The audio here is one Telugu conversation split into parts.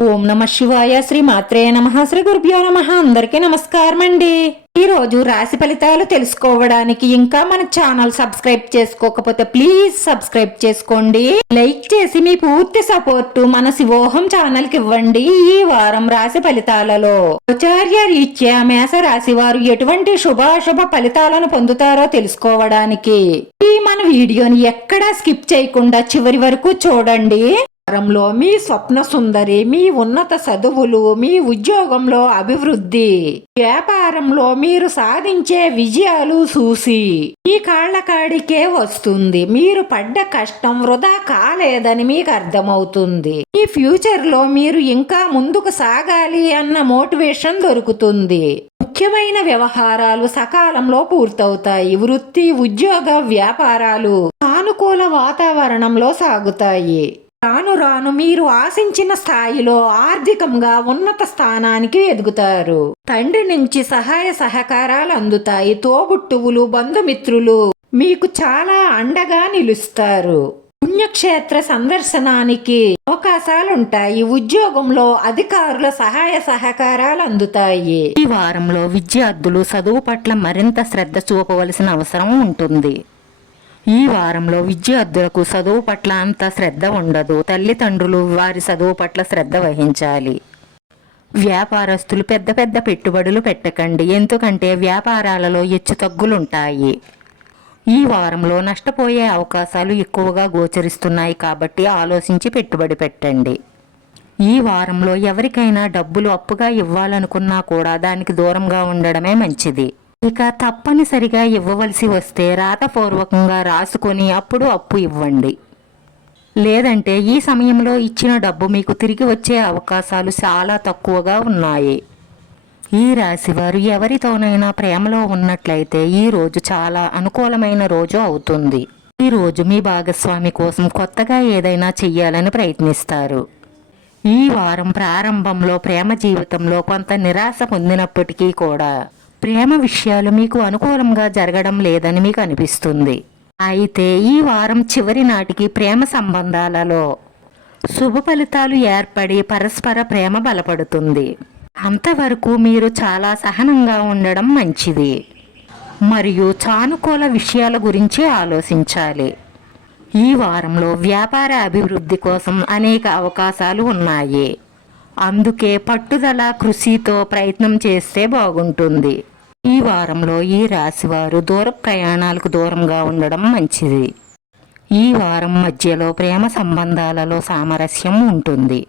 ఓం నమ శివాయ. శ్రీ మాత్రే నమః. శ్రీ గురుభ్యో నమః. అందరికీ నమస్కారం అండి. ఈ రోజు రాశి ఫలితాలు తెలుసుకోవడానికి ఇంకా మన ఛానల్ సబ్స్క్రైబ్ చేసుకోకపోతే ప్లీజ్ సబ్స్క్రైబ్ చేసుకోండి. లైక్ చేసి మీ పూర్తి సపోర్టు మన శివోహం ఛానల్ కి ఇవ్వండి. ఈ వారం రాశి ఫలితాలలో ఆచార్య రీత్యా మేష రాశి వారు ఎటువంటి శుభాశుభ ఫలితాలను పొందుతారో తెలుసుకోవడానికి ఈ మన వీడియోని ఎక్కడా స్కిప్ చేయకుండా చివరి వరకు చూడండి. వారంలో మీ స్వప్న సుందరి, మీ ఉన్నత చదువులు, మీ ఉద్యోగంలో అభివృద్ధి, వ్యాపారంలో మీరు సాధించే విజయాలు చూసి మీ కాళ్ల కాడికే వస్తుంది. మీరు పడ్డ కష్టం వృధా కాలేదని మీకు అర్థమవుతుంది. ఈ ఫ్యూచర్ లో మీరు ఇంకా ముందుకు సాగాలి అన్న మోటివేషన్ దొరుకుతుంది. ముఖ్యమైన వ్యవహారాలు సకాలంలో పూర్తవుతాయి. వృత్తి, ఉద్యోగ, వ్యాపారాలు సానుకూల వాతావరణంలో సాగుతాయి. రాను రాను మీరు ఆశించిన స్థాయిలో ఆర్థికంగా ఉన్నత స్థానానికి ఎదుగుతారు. తండ్రి నుంచి సహాయ సహకారాలు అందుతాయి. తోబుట్టువులు, బంధుమిత్రులు మీకు చాలా అండగా నిలుస్తారు. పుణ్యక్షేత్ర సందర్శనానికి అవకాశాలుంటాయి. ఉద్యోగంలో అధికారుల సహాయ సహకారాలు అందుతాయి. ఈ వారంలో విద్యార్థులు చదువు పట్ల మరింత శ్రద్ధ చూపవలసిన అవసరం ఉంటుంది. ఈ వారంలో విద్యార్థులకు చదువు పట్ల అంత శ్రద్ధ ఉండదు. తల్లిదండ్రులు వారి చదువు పట్ల శ్రద్ధ వహించాలి. వ్యాపారస్తులు పెద్ద పెద్ద పెట్టుబడులు పెట్టకండి, ఎందుకంటే వ్యాపారాలలో హెచ్చుతగ్గులుంటాయి. ఈ వారంలో నష్టపోయే అవకాశాలు ఎక్కువగా గోచరిస్తున్నాయి కాబట్టి ఆలోచించి పెట్టుబడి పెట్టండి. ఈ వారంలో ఎవరికైనా డబ్బులు అప్పుగా ఇవ్వాలనుకున్నా కూడా దానికి దూరంగా ఉండడమే మంచిది. ఇక తప్పనిసరిగా ఇవ్వవలసి వస్తే రాతపూర్వకంగా రాసుకొని అప్పుడు అప్పు ఇవ్వండి. లేదంటే ఈ సమయంలో ఇచ్చిన డబ్బు మీకు తిరిగి వచ్చే అవకాశాలు చాలా తక్కువగా ఉన్నాయి. ఈ రాశివారు ఎవరితోనైనా ప్రేమలో ఉన్నట్లయితే ఈ రోజు చాలా అనుకూలమైన రోజు అవుతుంది. ఈ రోజు మీ భాగస్వామి కోసం కొత్తగా ఏదైనా చెయ్యాలని ప్రయత్నిస్తారు. ఈ వారం ప్రారంభంలో ప్రేమ జీవితంలో కొంత నిరాశ పొందినప్పటికీ కూడా ప్రేమ విషయాలు మీకు అనుకూలంగా జరగడం లేదని మీకు అనిపిస్తుంది. అయితే ఈ వారం చివరి నాటికి ప్రేమ సంబంధాలలో శుభ ఫలితాలు ఏర్పడి పరస్పర ప్రేమ బలపడుతుంది. అంతవరకు మీరు చాలా సహనంగా ఉండడం మంచిది మరియు సానుకూల విషయాల గురించి ఆలోచించాలి. ఈ వారంలో వ్యాపార అభివృద్ధి కోసం అనేక అవకాశాలు ఉన్నాయి. అందుకే పట్టుదల, కృషితో ప్రయత్నం చేస్తే బాగుంటుంది. ఈ వారంలో ఈ రాశివారు దూర ప్రయాణాలకు దూరంగా ఉండడం మంచిది. ఈ వారం మధ్యలో ప్రేమ సంబంధాలలో సామరస్యం ఉంటుంది.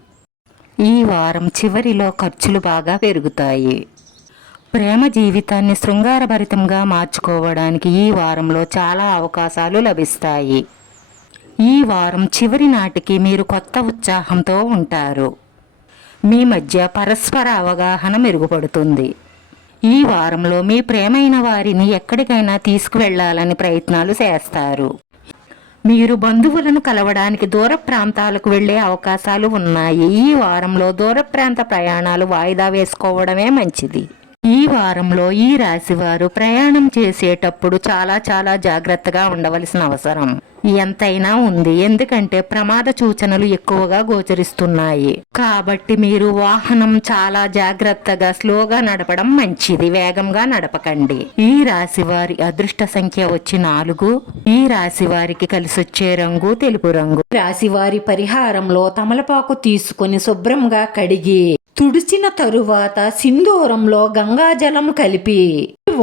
ఈ వారం చివరిలో ఖర్చులు బాగా పెరుగుతాయి. ప్రేమ జీవితాన్ని శృంగారభరితంగా మార్చుకోవడానికి ఈ వారంలో చాలా అవకాశాలు లభిస్తాయి. ఈ వారం చివరి నాటికి మీరు కొత్త ఉత్సాహంతో ఉంటారు. మీ మధ్య పరస్పర అవగాహన మెరుగుపడుతుంది. ఈ వారంలో మీ ప్రేమైన వారిని ఎక్కడికైనా తీసుకువెళ్లాలని ప్రయత్నాలు చేస్తారు. మీరు బంధువులను కలవడానికి దూర ప్రాంతాలకు వెళ్లే అవకాశాలు ఉన్నాయి. ఈ వారంలో దూర ప్రాంత ప్రయాణాలు వాయిదా వేసుకోవడమే మంచిది. ఈ వారంలో ఈ రాశివారు ప్రయాణం చేసేటప్పుడు చాలా చాలా జాగ్రత్తగా ఉండవలసిన అవసరం ఎంతైనా ఉంది. ఎందుకంటే ప్రమాద సూచనలు ఎక్కువగా గోచరిస్తున్నాయి. కాబట్టి మీరు వాహనం చాలా జాగ్రత్తగా స్లోగా నడపడం మంచిది. వేగంగా నడపకండి. ఈ రాశి వారి అదృష్ట సంఖ్య వచ్చి 4. ఈ రాశి వారికి కలిసొచ్చే రంగు తెలుపు రంగు. రాశి వారి పరిహారంలో తమలపాకు తీసుకుని శుభ్రంగా కడిగి తుడిచిన తరువాత సింధూరంలో గంగాజలం కలిపి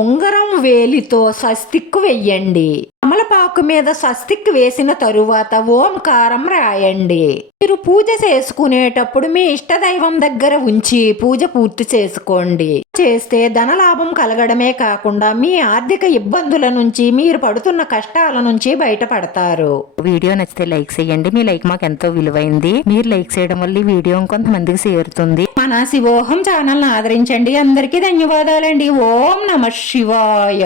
ఉంగరం వేలితో స్వస్తిక్ వెయ్యండి. తమలపాకు మీద స్వస్తిక్ వేసిన తరువాత ఓంకారం రాయండి. మీరు పూజ చేసుకునేటప్పుడు మీ ఇష్టదైవం దగ్గర ఉంచి పూజ పూర్తి చేసుకోండి. చేస్తే ధనలాభం కలగడమే కాకుండా మీ ఆర్థిక ఇబ్బందుల నుంచి, మీరు పడుతున్న కష్టాల నుంచి బయటపడతారు. వీడియో నచ్చితే లైక్ చేయండి. మీ లైక్ మాకు ఎంతో విలువైంది. మీరు లైక్ చేయడం వల్ల ఈ వీడియో కొంతమందికి చేరుతుంది. మన శివోహం ఛానల్ ఆదరించండి. అందరికీ ధన్యవాదాలండి. ఓం నమ శివాయ.